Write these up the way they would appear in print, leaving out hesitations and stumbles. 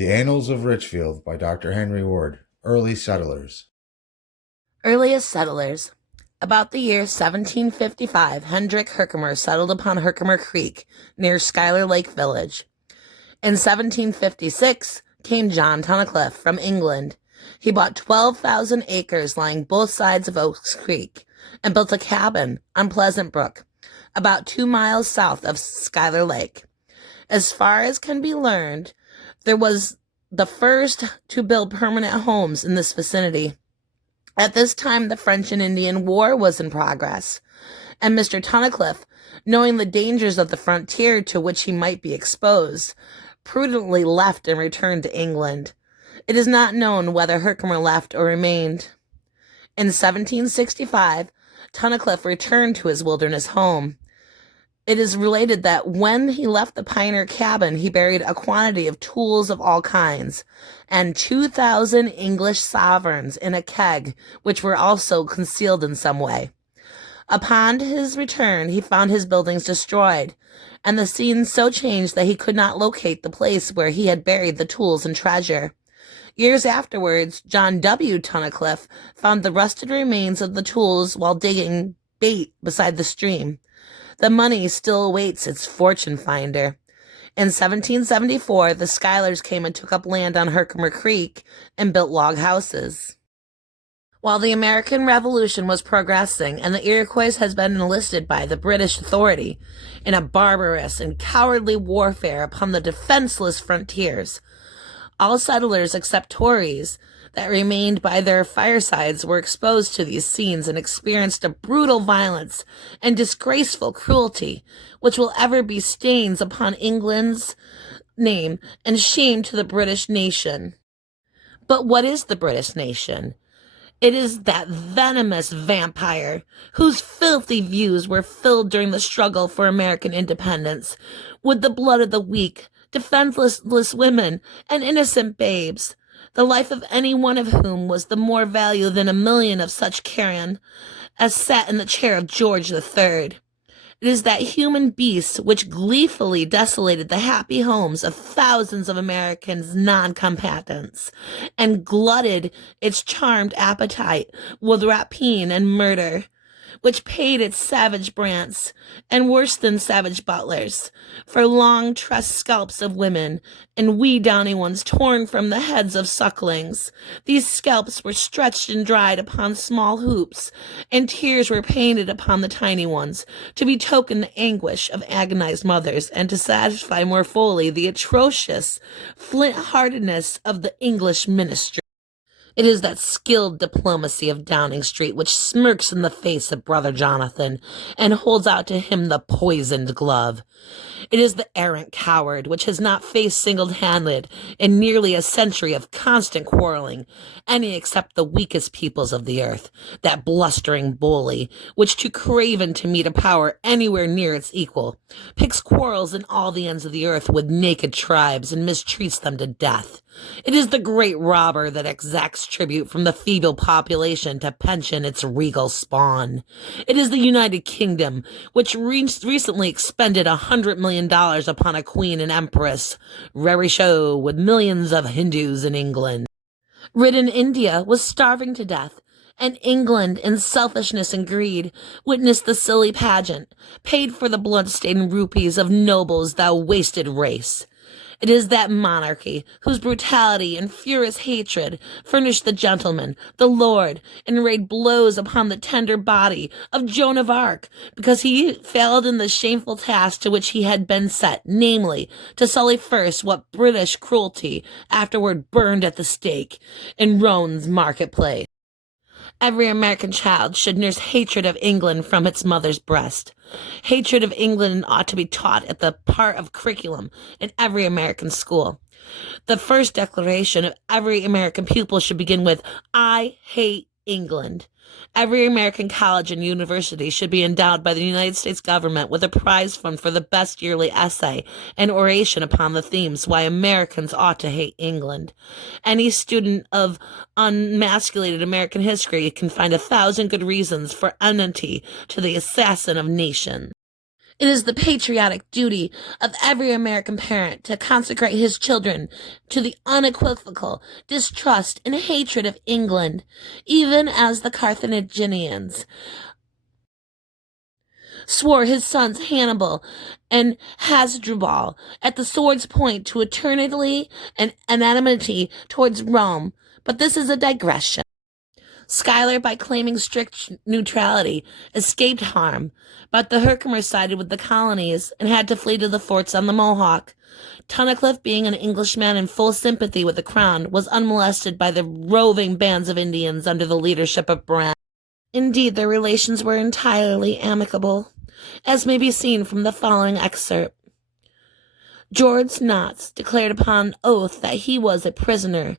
The Annals of Richfield by Dr. Henry Ward. Early Settlers. Earliest settlers. About the year 1755, Hendrik Herkimer settled upon Herkimer Creek near Schuyler Lake Village. In 1756 came John Tunnicliffe from England. He bought 12,000 acres lying both sides of Oaks Creek and built a cabin on Pleasant Brook, about 2 miles south of Schuyler Lake. As far as can be learned, there was the first to build permanent homes in this vicinity. At this time, the French and Indian War was in progress, and Mr. Tunnicliffe, knowing the dangers of the frontier to which he might be exposed, prudently left and returned to England. It is not known whether Herkimer left or remained. In 1765, Tunnicliffe returned to his wilderness home. It is related that when he left the pioneer cabin, he buried a quantity of tools of all kinds and 2,000 English sovereigns in a keg, which were also concealed in some way. Upon his return, he found his buildings destroyed, and the scene so changed that he could not locate the place where he had buried the tools and treasure. Years afterwards, John W. Tunnicliffe found the rusted remains of the tools while digging bait beside the stream. The money still awaits its fortune finder. In 1774, the Schuylers came and took up land on Herkimer Creek and built log houses. While the American Revolution was progressing and the Iroquois has been enlisted by the British authority in a barbarous and cowardly warfare upon the defenseless frontiers, all settlers except Tories that remained by their firesides were exposed to these scenes and experienced a brutal violence and disgraceful cruelty which will ever be stains upon England's name and shame to the British nation. But what is the British nation? It is that venomous vampire whose filthy views were filled during the struggle for American independence with the blood of the weak, defenseless women, and innocent babes, the life of any one of whom was the more value than 1,000,000 of such carrion as sat in the chair of George III. It is that human beast which gleefully desolated the happy homes of thousands of Americans' non-combatants and glutted its charmed appetite with rapine and murder, which paid its savage brants, and worse than savage butlers, for long tressed scalps of women, and wee downy ones torn from the heads of sucklings. These scalps were stretched and dried upon small hoops, and tears were painted upon the tiny ones, to betoken the anguish of agonized mothers, and to satisfy more fully the atrocious flint-heartedness of the English ministry. It is that skilled diplomacy of Downing Street which smirks in the face of Brother Jonathan and holds out to him the poisoned glove. It is the arrant coward which has not faced single-handed in nearly a century of constant quarreling any except the weakest peoples of the earth, that blustering bully which, too craven to meet a power anywhere near its equal, picks quarrels in all the ends of the earth with naked tribes and mistreats them to death. It is the great robber that exacts tribute from the feeble population to pension its regal spawn. It is the United Kingdom, which recently expended $100 million upon a queen and empress, rarely show with millions of Hindus in England. Ridden India was starving to death, and England, in selfishness and greed, witnessed the silly pageant, paid for the blood-stained rupees of nobles, thou wasted race. It is that monarchy whose brutality and furious hatred furnished the gentleman, the lord, and laid blows upon the tender body of Joan of Arc, because he failed in the shameful task to which he had been set, namely, to sully first what British cruelty afterward burned at the stake in Roan's marketplace. Every American child should nurse hatred of England from its mother's breast. Hatred of England ought to be taught at the part of curriculum in every American school. The first declaration of every American pupil should begin with, "I hate England." Every American college and university should be endowed by the United States government with a prize fund for the best yearly essay and oration upon the themes why Americans ought to hate England. Any student of unmasculated American history can find 1,000 good reasons for enmity to the assassin of nations. It is the patriotic duty of every American parent to consecrate his children to the unequivocal distrust and hatred of England, even as the Carthaginians swore his sons Hannibal and Hasdrubal at the sword's point to eternity and enmity towards Rome. But this is a digression. Schuyler, by claiming strict neutrality, escaped harm, but the Herkimer sided with the colonies and had to flee to the forts on the Mohawk. Tunnicliffe, being an Englishman in full sympathy with the crown, was unmolested by the roving bands of Indians under the leadership of Brant. Indeed, their relations were entirely amicable, as may be seen from the following excerpt. George Knotts declared upon oath that he was a prisoner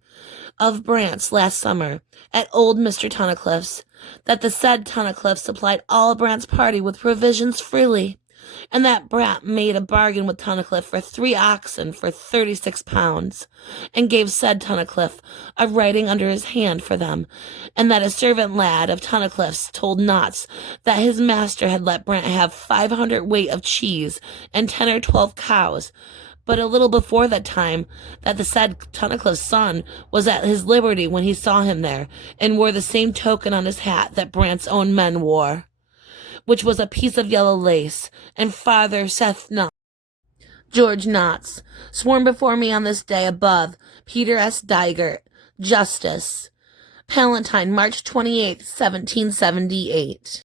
of Brant's last summer at old Mr. Tunnicliffe's, that the said Tunnicliffe supplied all Brant's party with provisions freely, and that Brant made a bargain with Tunnicliffe for 3 oxen for £36, and gave said Tunnicliffe a writing under his hand for them, and that a servant lad of Tunnicliffe's told Knotts that his master had let Brant have 500 weight of cheese and 10 or 12 cows, but a little before that time, that the said Tunnicliffe's son was at his liberty when he saw him there, and wore the same token on his hat that Brant's own men wore, which was a piece of yellow lace, and farther saith not. George Knotts, sworn before me on this day above, Peter S. Digert, Justice. Palatine, March 28th, 1778.